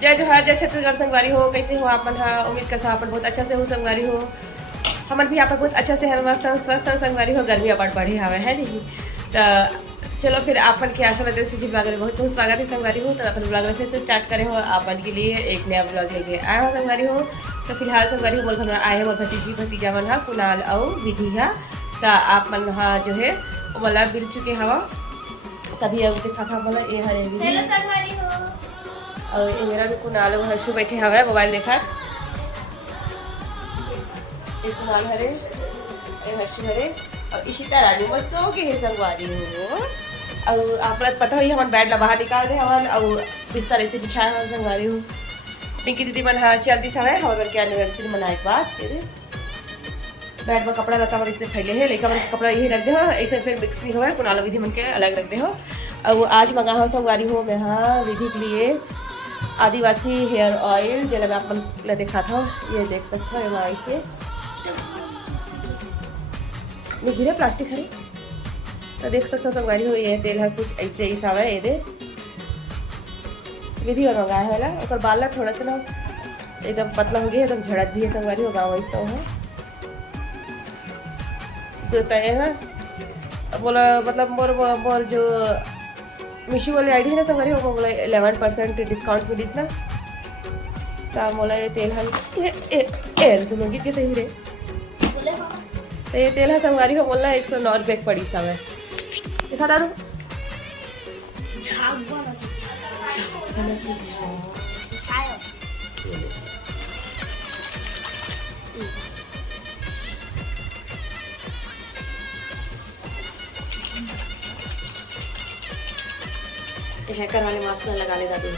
जय जोहार, जय छत्तीसगढ़ संगवारी हो। कैसे हो आप मन? हाँ, उम्मीद करता अपन बहुत अच्छा से हो संगवारी हो। हमन भी आप बहुत अच्छा से है, मस्त स्वस्थ संगवारी हो। गर्मी अपन बढ़े हवे है नहीं तो चलो फिर आपन के आशा रहते सिटी ब्लॉग में बहुत बहुत स्वागत है संगवारी हो। तो अपन ब्लॉग में फिर से स्टार्ट करे हो आपन के लिए एक नया ब्लॉग लेके आया हो संगवारी हो। तो फिलहाल संगवारी हो मोर घर आए हैं मोर भतीजी भतीजा मन हा कुणाल और विधि हा। तो आप मन हा जो है मला मिल चुके हवा तभी अब दिखा था बोला ये हरे विधि। हेलो संगवारी हो। और ये मेरा भी कुणाल और हर्षु बैठे हवे मोबाइल देखा। एक कुणाल हरे एक हर्षु हरे और इशिता रानी मत सो के संगवारी हो। और आप लोग पता ही हमारे बैड ला बाहर निकाल दे हवन और बिस्तर ऐसे बिछाए हवन संगवारी हो। पिंकी दीदी मन हाँ चलती समय हमारे के एनिवर्सरी मनाए के बाद बैड में कपड़ा रहता हमारे इससे फैले है लेकिन हमारे कपड़ा यही रख दे हो ऐसे फिर मिक्स नहीं हुआ कुणाल विधि मन के अलग रख दे हो। और आज मंगा हो संगवारी हो मैं हाँ विधि के लिए आदिवासी हेयर ऑयल जो मैं आप मन दिखा था ये देख सकते हो एम से गिरे प्लास्टिक है तो देख सकते हो संगवारी हो। ये तेल है कुछ ऐसे ही सा है ये दे विधि और मंगाया है वाला और बाल ला थोड़ा सा ना एकदम पतला हो गया एकदम झड़क भी है संगवारी हो गाँव इस तो है तो तय है बोला मतलब मोर मोर जो मीशो वाली आईडी है ना संगवारी हो बोला 11% डिस्काउंट मिलीस ना तो बोला ये तेल हम एर तुम के सही रे तो ये तेल है संगवारी हो बोला 109 रुपये पड़ी सब है देखा दारू हैकर वाले मास्क में लगा ले दादू।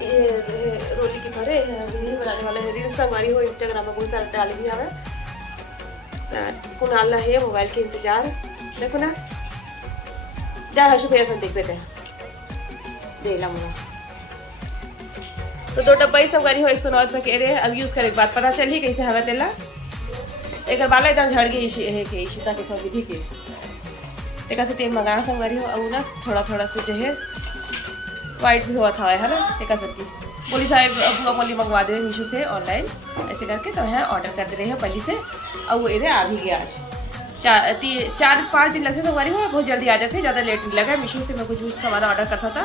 ये रोटी की भरे वीडियो बनाने वाले रील्स संगवारी हो इंस्टाग्राम में बहुत सारे डाले भी हमें कुणाल है मोबाइल के इंतजार देखो ना जा हर्षु भैया सन देख देते हैं दे ला मुझे तो 2 डब्बा ही संगवारी हो 109 रुपये के रहे। अब यूज़ करे बात पता चली कैसे हवा तेला एक बाला एकदम झड़ गई है कि इशिता के सब विधि के एक से तेल मंगाना संगवारी हो और ना थोड़ा थोड़ा से जो है वाइट भी हुआ था है ना एक सकती बोली साहब बुआ बोली मंगवा दे मीशो से ऑनलाइन ऐसे करके तो यहाँ ऑर्डर कर दे रहे हैं पहले से और वो इधर आ भी गया आज 4-5 दिन लगते संगवारी हो बहुत जल्दी आ जाते ज़्यादा लेट नहीं लगा। मीशो से मैं कुछ सामान ऑर्डर करता था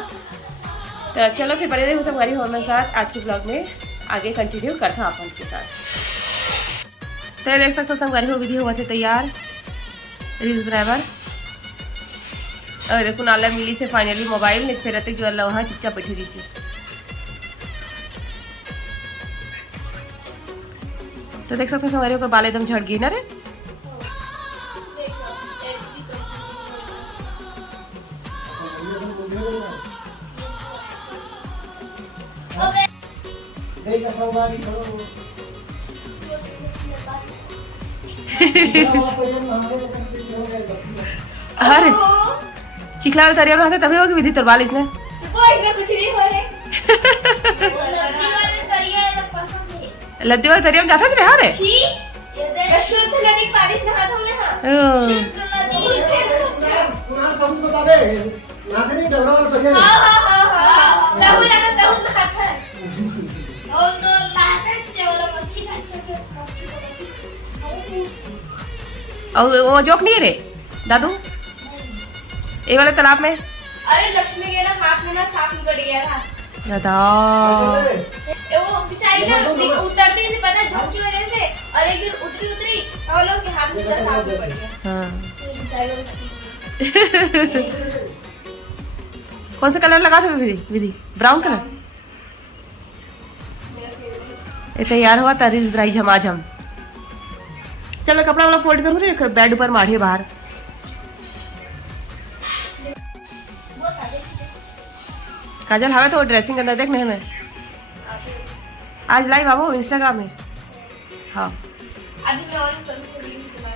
तो चलो फिर बने रहे हो संगवारी हो मेरे साथ आज के ब्लॉग में आगे कंटिन्यू करता अपन के साथ। तो देख सकते हो संगवारी हो विधि हुआ थे तैयार रील्स बराबर और देखो नाला मिली से फाइनली मोबाइल नहीं फिर जो अल्लाह वहाँ चुपचाप बैठी रही थी। तो देख सकते हो संगवारी को बाल एकदम झड़ गई ना रे अरे चिखला वाला तरिया में तभी होगी विधि तरवाल इसने कुछ नहीं हो रहे लद्दी वाले तरिया में जाता थे हाँ रे शुद्ध नदी पानी से नहाता हूं मैं शुद्ध नदी कुणाल सब बतावे नाथे नहीं डबरा वाला तरिया हां तहु लगा तहु नहाता है और तो नहाते चवला मच्छी खाते और वो जोक नहीं है रे दादू ये वाले तालाब में अरे लक्ष्मी के ना हाथ में ना सांप निकल गया था दादा वो बेचारी ना उतरती नहीं पता धूप की वजह से और एक दिन उतरी और ना उसके हाथ में पूरा सांप निकल गया। हाँ कौन सा कलर लगा था विधि विधि ब्राउन कलर ये तैयार हुआ था रील्स बनाई झमाझम। चलो कपड़ा वाला फोल्ड करूँ रे बेड ऊपर माढ़े बाहर काजल हवे तो ड्रेसिंग के अंदर देख नहीं मैं आज लाइव आवो इंस्टाग्राम में। हाँ अभी मैं ऑन करूँ रील्स के बाद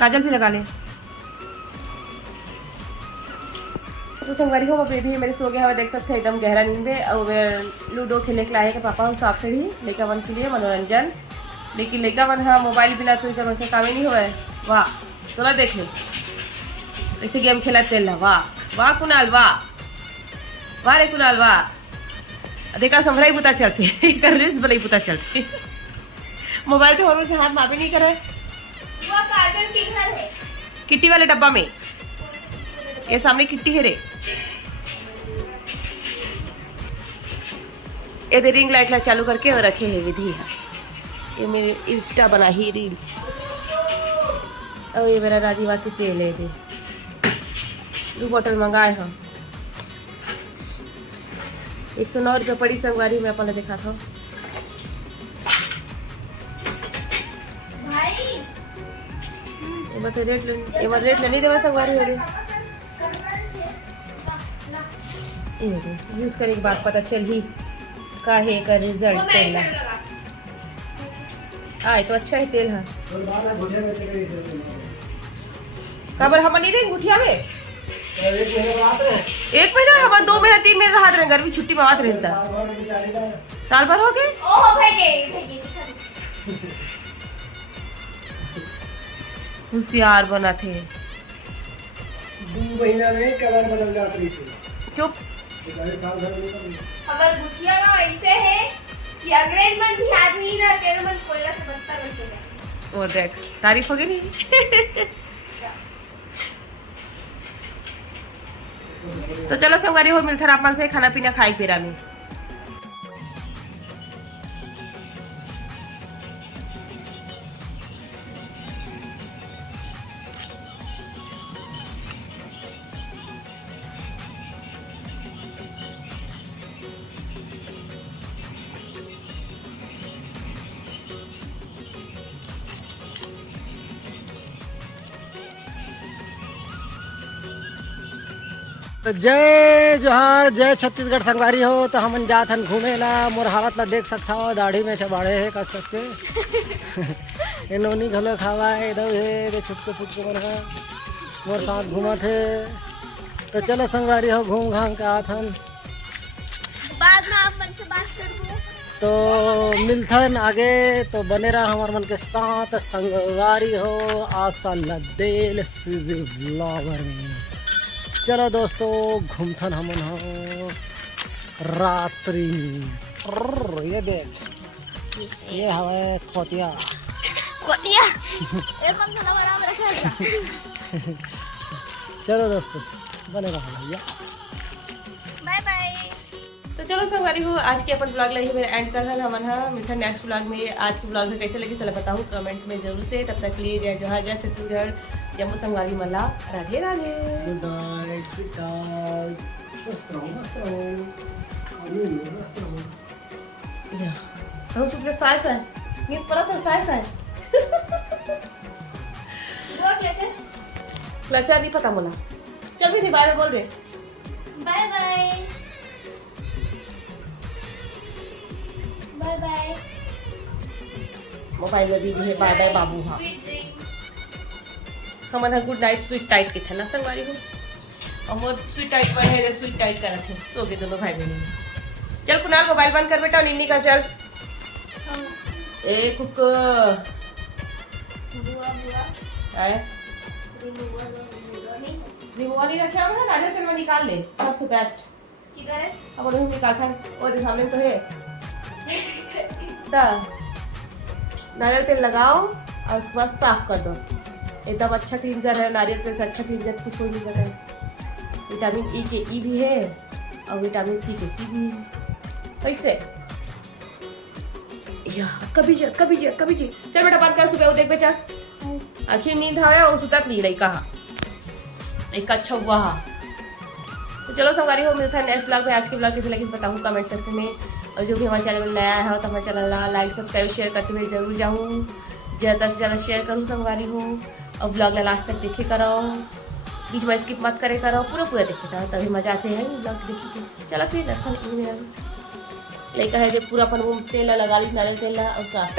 काजल भी लगा ले तो संगवारी हो बेबी मेरे सो गया हुआ देख सकते हैं एकदम गहरा नींद में। और लूडो खेलने के लाए के पापा साफ से ही लड़का मन के लिए मनोरंजन। लेकिन लड़का मन हाँ मोबाइल बिना तो मन का काम ही नहीं हुआ है। वाह तोला देख ले ऐसे गेम खेला तेल वाह वाह कुणाल वाह वाह रे कुणाल वाह। देखा संभराई पता चलती रील्स बनाई पता चलती मोबाइल तो और हाथ माँ भी नहीं करे। वो कार्टन के घर है किट्टी वाले डब्बा में ये सामने किट्टी है रे। ये रिंग लाइट ला चालू करके और रखे है विधि है। ये मेरे इंस्टा बना ही रील्स। और ये मेरा आदिवासी तेल है। 2 बोतल मंगाए हम 109 रुपये पड़ी संगवारी में अपन देखा था। भाई रेट लेनी देवा संगवारी हो रही यूज करने के बाद पता चल ही का है का रिजल्ट तेल ला। आए तो अच्छा ही तेल है। काबर हम नहीं रहे गुठिया में 1 महीना हम 2 महीना 3 महीना रहा गर्मी छुट्टी में बात रहता साल भर हो गए। ओहो भाई होशियार बना थे 2 महीना में कलर बदल जाती है। चुप हमारे गुठिया का ऐसे है कि अंग्रेज मन भी आदमी ना तेरे मन कोयला से बनता रहता है। वो देख तारीफ हो गई नहीं तो चलो संगवारी हो मिलता अपन से खाना पीना खाई पीरा में। जय जोहार जय छत्तीसगढ़ संगवारी हो। तो हमन जात हन घूमे ला मोर हालत ला देख सकता हो दाढ़ी में छबाड़े है कस कस के ये नोनी घलो खावा है इधर है छुटके फुटके मन है मोर साथ घूमा थे। तो चलो संगवारी हो घूम घाम के आत हन बाद में आप मन से बात करूँ तो मिलथन आगे। तो बने रहा हमार मन के साथ संगवारी हो आशा लदेल ब्लॉगर में। चलो दोस्तों घूमथन हमन हो रात्रि ये देख ये हवा खोतिया चलो दोस्तों बने रहो भैया बाय बाय। तो चलो संगवारी हो आज के अपन ब्लॉग लगी मेरा एंड कर रहा हमन हा मिलता नेक्स्ट ब्लॉग में। आज के ब्लॉग में कैसे लगी चला बताऊँ कमेंट में जरूर से। तब तक लिए जय जोहार जय छत्तीसगढ़ जम्मू संगवारी मला Radhe Radhe. Good night sweet night स्वस्थ रहो या तो सुबह साइस है ये पता तो साइस है वो क्लचर क्लचर नहीं पता मुला चल भी बारे बोल रहे bye bye bye bye. Mobile में भी है बाय बाय बाबू हाँ हमारा गुड नाइट स्वीट टाइट के था ना संगवारी हो और मोर स्वीट टाइट पर है स्वीट टाइट कर रखे सो गए दोनों भाई बहन। चल कुणाल मोबाइल बंद कर बेटा निन्नी का चल ए कुक बुआ बुआ आया बुआ रिमोट नहीं रखे हम ना राजा तेल में निकाल ले सबसे बेस्ट किधर है अब वो निकाल था और सामने तो है ता नारियल तेल लगाओ और उसके बाद साफ कर दो एकदम अच्छा क्लींजर है। नारियल तेल से अच्छा क्लींजर कुछ नहीं कर है। विटामिन ई के ई भी है और विटामिन सी के सी भी है। कैसे या कभी जी चल बेटा बंद कर सुबह वो देख बेचा आखिर नींद आया और सुतत नहीं रही कहा एक अच्छा हुआ। तो चलो संगवारी हो मिलता है नेक्स्ट ब्लॉग में। आज के ब्लॉग कैसे लगे बताऊँ कमेंट सेक्शन में। और जो भी हमारे चैनल में नया है तो हमारे चैनल लाइक सब्सक्राइब शेयर करते हुए जरूर जाऊँ ज़्यादा से ज़्यादा शेयर करूँ संगवारी हो। और ब्लॉग में लास्ट तक देखे करो बीच में स्किप मत करे करो पूरा देखे करो तभी मजा आते हैं ब्लॉग देखे के। चलो फिर लड़का है जो पूरा अपन तेल लगा ली नारियल तेल और साथ